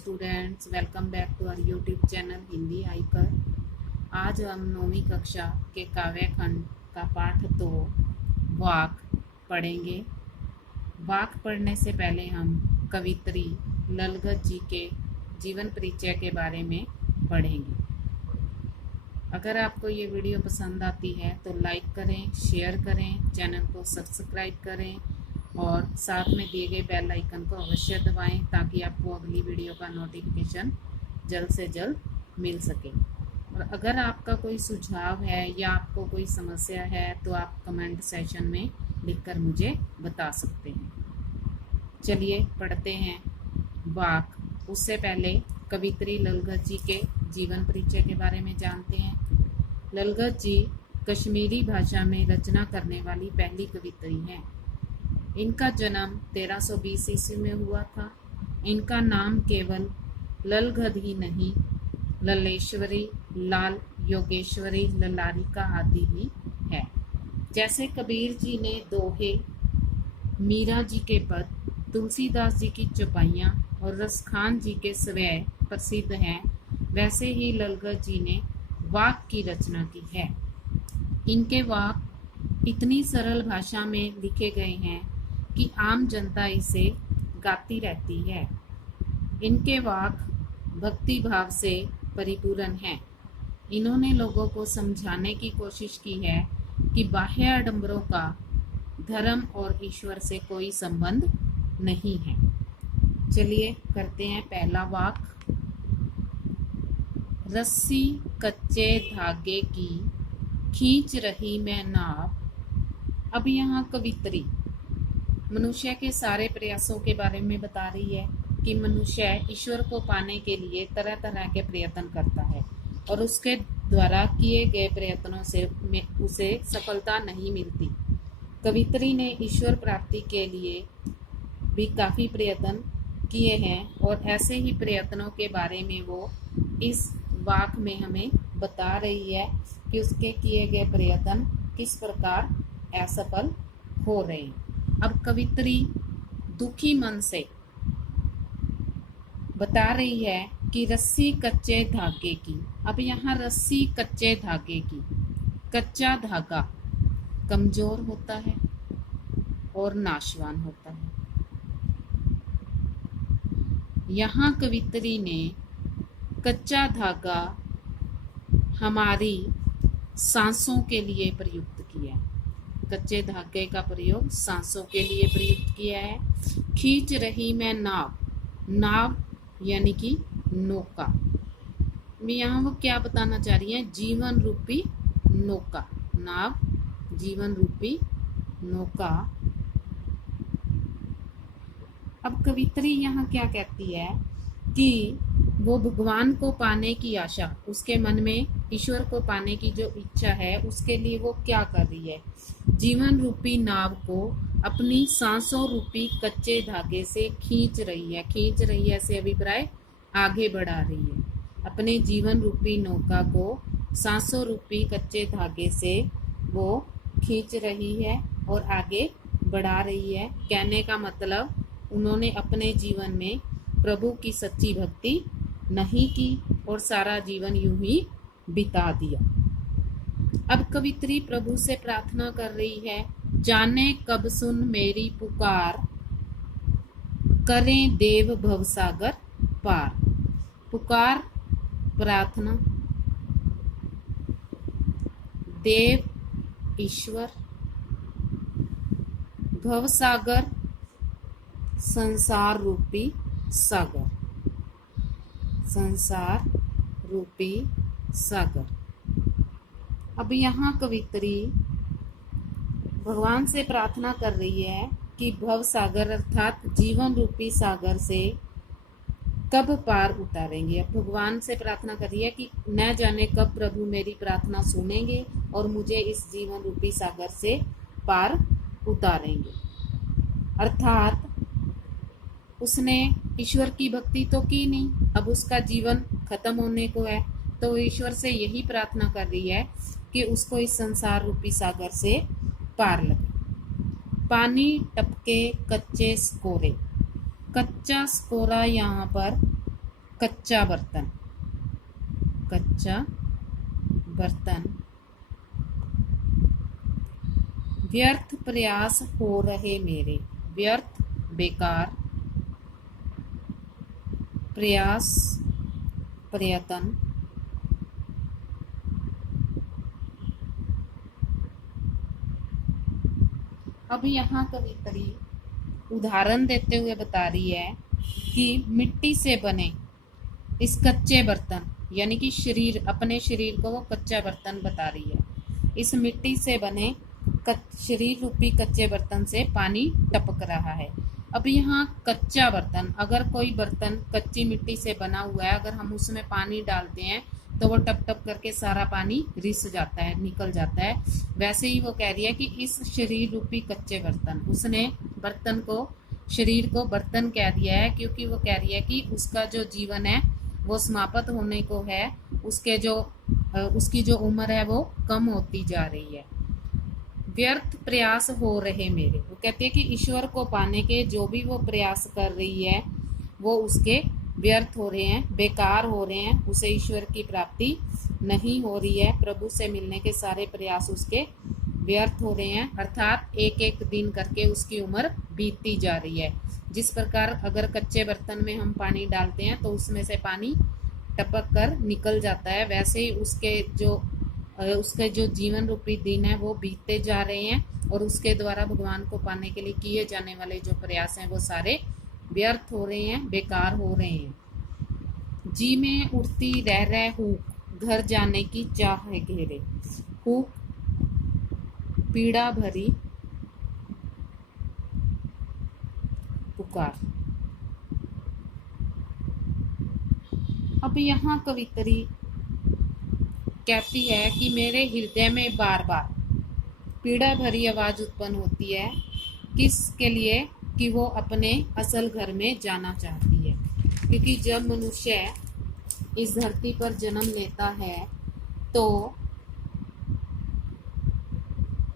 Students, welcome back to our YouTube channel Hindi आइकर। आज हम 9वीं कक्षा के काव्य खंड का पाठ 2 वाक पढ़ेंगे। वाक पढ़ने से पहले हम कवित्री ललगत जी के जीवन परिचय के बारे में पढ़ेंगे। अगर आपको ये वीडियो पसंद आती है तो लाइक करें, शेयर करें, चैनल को सब्सक्राइब करें और साथ में दिए गए बेल आइकन को अवश्य दबाएं ताकि आपको अगली वीडियो का नोटिफिकेशन जल्द से जल्द मिल सके। और अगर आपका कोई सुझाव है या आपको कोई समस्या है तो आप कमेंट सेक्शन में लिखकर मुझे बता सकते हैं। चलिए पढ़ते हैं वाक। उससे पहले कवित्री ललगत जी के जीवन परिचय के बारे में जानते हैं। ललगत जी कश्मीरी भाषा में रचना करने वाली पहली कवित्री हैं। इनका जन्म 1320 ईस्वी में हुआ था। इनका नाम केवल ललगत ही नहीं, ललेश्वरी, लाल योगेश्वरी, ललारिका आदि भी है। जैसे कबीर जी ने दोहे, मीरा जी के पद, तुलसीदास जी की चौपाइयाँ और रसखान जी के स्वय प्रसिद्ध हैं, वैसे ही ललगत जी ने वाक की रचना की है। इनके वाक इतनी सरल भाषा में लिखे गए हैं कि आम जनता इसे गाती रहती है। इनके वाक भक्ति भाव से परिपूर्ण हैं। इन्होंने लोगों को समझाने की कोशिश की है कि बाह्य आडंबरों का धर्म और ईश्वर से कोई संबंध नहीं है। चलिए करते हैं पहला वाक। रस्सी कच्चे धागे की खींच रही मैं नाव। अब यहाँ कवित्री मनुष्य के सारे प्रयासों के बारे में बता रही है कि मनुष्य ईश्वर को पाने के लिए तरह तरह के प्रयत्न करता है और उसके द्वारा किए गए प्रयत्नों से उसे सफलता नहीं मिलती। कवित्री ने ईश्वर प्राप्ति के लिए भी काफ़ी प्रयत्न किए हैं और ऐसे ही प्रयत्नों के बारे में वो इस वाक में हमें बता रही है कि उसके किए गए प्रयत्न किस प्रकार असफल हो रहे हैं। अब कवित्री दुखी मन से बता रही है कि रस्सी कच्चे धागे की। अब यहाँ रस्सी कच्चे धागे की। कच्चा धागा कमजोर होता है और नाशवान होता है। यहाँ कवित्री ने कच्चा धागा हमारी सांसों के लिए प्रयुक्त किया है। कच्चे धागे का प्रयोग सांसों के लिए प्रयुक्त किया है। खींच रही मैं नाव, नाव यानी कि नौका। यहाँ वो क्या बताना चाह रही है? जीवन रूपी नौका। नाव जीवन रूपी नौका। अब कवित्री यहाँ क्या कहती है कि वो भगवान को पाने की आशा, उसके मन में ईश्वर को पाने की जो इच्छा है उसके लिए वो क्या कर रही है? जीवन रूपी नाव को अपनी सांसों रूपी कच्चे धागे से खींच रही है। खींच रही है से अभिप्राय आगे बढ़ा रही है। अपने जीवन रूपी नौका को सांसों रूपी कच्चे धागे से वो खींच रही है और आगे बढ़ा रही है। कहने का मतलब उन्होंने अपने जीवन में प्रभु की सच्ची भक्ति नहीं की और सारा जीवन यूं ही बिता दिया। अब कवित्री प्रभु से प्रार्थना कर रही है, जाने कब सुन मेरी पुकार, करें देव भवसागर पार। पुकार प्रार्थना, देव ईश्वर, भवसागर संसार रूपी सागर, संसार रूपी सागर। अब यहाँ कवित्री भगवान से प्रार्थना कर रही है कि भव सागर अर्थात जीवन रूपी सागर से कब पार उतारेंगे। अब भगवान से प्रार्थना कर रही है कि न जाने कब प्रभु मेरी प्रार्थना सुनेंगे और मुझे इस जीवन रूपी सागर से पार उतारेंगे। अर्थात उसने ईश्वर की भक्ति तो की नहीं, अब उसका जीवन खत्म होने को है, तो ईश्वर से यही प्रार्थना कर रही है कि उसको इस संसार रूपी सागर से पार लगे। पानी टपके कच्चे स्कोरे। कच्चा स्कोरा यहाँ पर कच्चा बर्तन, कच्चा बर्तन। व्यर्थ प्रयास हो रहे मेरे, व्यर्थ बेकार, प्रयास प्रयत्न, अब यहाँ कवित्री उदाहरण देते हुए बता रही है कि मिट्टी से बने इस कच्चे बर्तन, यानी कि शरीर, अपने शरीर को वो कच्चा बर्तन बता रही है। इस मिट्टी से बने शरीर रूपी कच्चे बर्तन से पानी टपक रहा है। अब यहाँ कच्चा बर्तन, अगर कोई बर्तन कच्ची मिट्टी से बना हुआ है, अगर हम उसमें पानी डालते हैं तो वो टप टप करके सारा पानी रिस जाता है, निकल जाता है। वैसे ही वो कह रही है कि इस शरीर रूपी कच्चे बर्तन, उसने बर्तन को, शरीर को बर्तन कह दिया है क्योंकि वो कह रही है कि उसका जो जीवन है वो समाप्त होने को है, उसकी जो उम्र है वो कम होती जा रही है। व्यर्थ प्रयास हो रहे मेरे, वो कहती है कि ईश्वर को पाने के जो भी वो प्रयास कर रही है वो उसके व्यर्थ हो रहे हैं, बेकार हो रहे हैं, उसे ईश्वर की प्राप्ति नहीं हो रही है, प्रभु से मिलने के सारे प्रयास उसके व्यर्थ हो रहे हैं। अर्थात एक एक दिन करके उसकी उम्र बीतती जा रही है। जिस प्रकार अगर कच्चे बर्तन में हम पानी डालते हैं तो उसमें से पानी टपक कर निकल जाता है, वैसे ही उसके जो जीवन रूपी दिन है वो बीतते जा रहे हैं और उसके द्वारा भगवान को पाने के लिए किए जाने वाले जो प्रयास हैं वो सारे व्यर्थ हो रहे हैं, बेकार हो रहे हैं। जी में उठती रह हूक, घर जाने की चाह है घेरे, हूक पीड़ा भरी पुकार। अब यहाँ कवित्री कहती है कि मेरे हृदय में बार बार पीड़ा भरी आवाज उत्पन्न होती है, किसके लिए? कि वो अपने असल घर में जाना चाहती है। क्योंकि जब मनुष्य इस धरती पर जन्म लेता है तो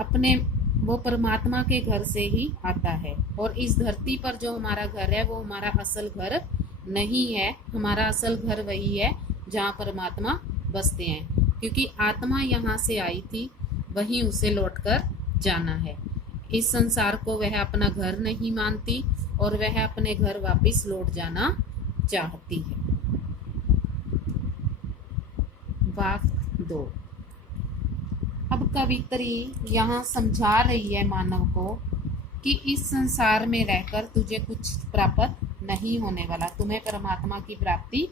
अपने वो परमात्मा के घर से ही आता है, और इस धरती पर जो हमारा घर है वो हमारा असल घर नहीं है। हमारा असल घर वही है जहाँ परमात्मा बसते हैं, क्योंकि आत्मा यहाँ से आई थी, वहीं उसे लौटकर जाना है। इस संसार को वह अपना घर नहीं मानती और वह अपने घर वापस लौट जाना चाहती है। वाक 2। अब कवित्री यहाँ समझा रही है मानव को कि इस संसार में रहकर तुझे कुछ प्राप्त नहीं होने वाला, तुम्हें परमात्मा की प्राप्ति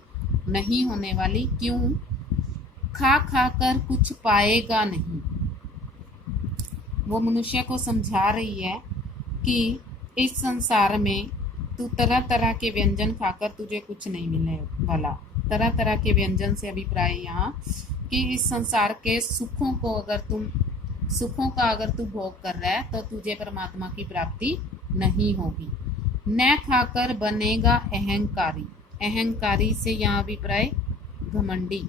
नहीं होने वाली। क्यों? खा खा कर कुछ पाएगा नहीं। वो मनुष्य को समझा रही है कि इस संसार में तू तरह तरह के व्यंजन खाकर तुझे कुछ नहीं मिलने वाला। तरह तरह के व्यंजन से अभिप्राय यहाँ कि इस संसार के सुखों का अगर तू भोग कर रहा है तो तुझे परमात्मा की प्राप्ति नहीं होगी। न खाकर बनेगा अहंकारी। अहंकारी से यहाँ अभिप्राय घमंडी,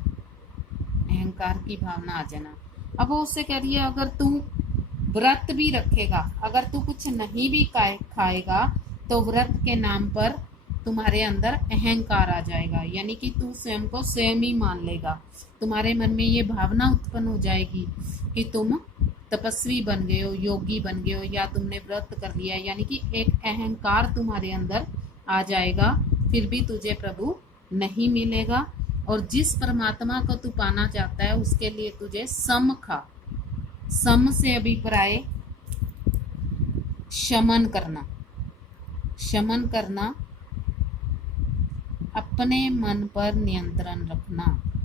अहंकार की भावना आ जाना। अब वो उससे कह रही है अगर तू व्रत भी रखेगा, अगर तू कुछ नहीं भी खाएगा तो व्रत के नाम पर तुम्हारे अंदर अहंकार आ जाएगा, यानी कि तू स्वयं को स्वयं ही मान लेगा। तुम्हारे मन में ये भावना उत्पन्न हो जाएगी कि तुम तपस्वी बन गए हो, योगी बन गए हो, या तुमने व्रत कर लिया, यानी कि एक अहंकार तुम्हारे अंदर आ जाएगा। फिर भी तुझे प्रभु नहीं मिलेगा, और जिस परमात्मा को तू पाना चाहता है उसके लिए तुझे सम खा। सम से अभिप्राय शमन करना। शमन करना, अपने मन पर नियंत्रण रखना,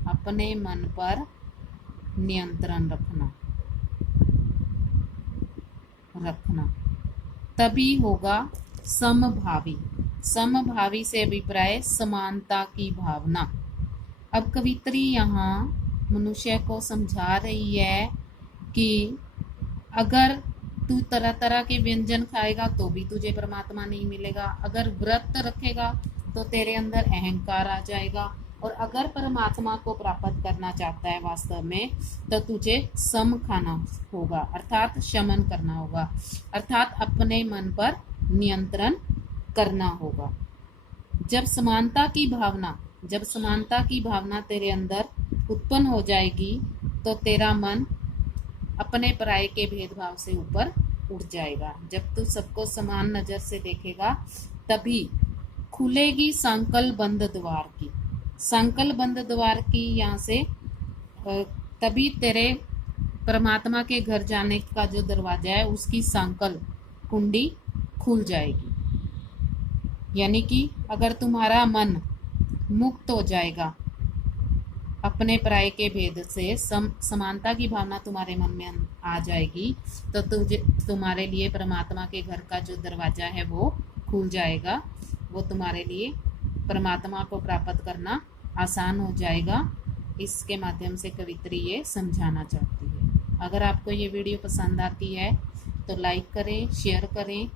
अपने मन पर नियंत्रण रखना तभी होगा समभावी। समभावी से अभिप्राय समानता की भावना। अब कवित्री यहाँ मनुष्य को समझा रही है कि अगर तू तरह तरह के व्यंजन खाएगा तो भी तुझे परमात्मा नहीं मिलेगा, अगर व्रत रखेगा तो तेरे अंदर अहंकार आ जाएगा, और अगर परमात्मा को प्राप्त करना चाहता है वास्तव में तो तुझे सम खाना होगा, अर्थात शमन करना होगा, अर्थात अपने मन पर नियंत्रण करना होगा। जब समानता की भावना जब समानता की भावना तेरे अंदर उत्पन्न हो जाएगी तो तेरा मन अपने पराये के भेदभाव से ऊपर उठ जाएगा। जब तू सबको समान नजर से देखेगा तभी खुलेगी संकल बंद द्वार की। संकल बंद द्वार की यहाँ से तभी तेरे परमात्मा के घर जाने का जो दरवाजा है उसकी संकल कुंडी खुल जाएगी। यानी कि अगर तुम्हारा मन मुक्त हो जाएगा अपने पराये के भेद से, समानता की भावना तुम्हारे मन में आ जाएगी तो तुम्हारे लिए परमात्मा के घर का जो दरवाजा है वो खुल जाएगा। वो तुम्हारे लिए परमात्मा को प्राप्त करना आसान हो जाएगा। इसके माध्यम से कवित्री ये समझाना चाहती है। अगर आपको ये वीडियो पसंद आती है तो लाइक करें, शेयर करें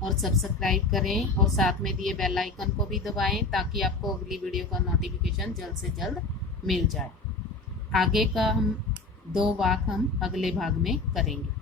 और सब्सक्राइब करें और साथ में दिए बेल आइकन को भी दबाएं ताकि आपको अगली वीडियो का नोटिफिकेशन जल्द से जल्द मिल जाए। आगे का हम 2 वाक हम अगले भाग में करेंगे।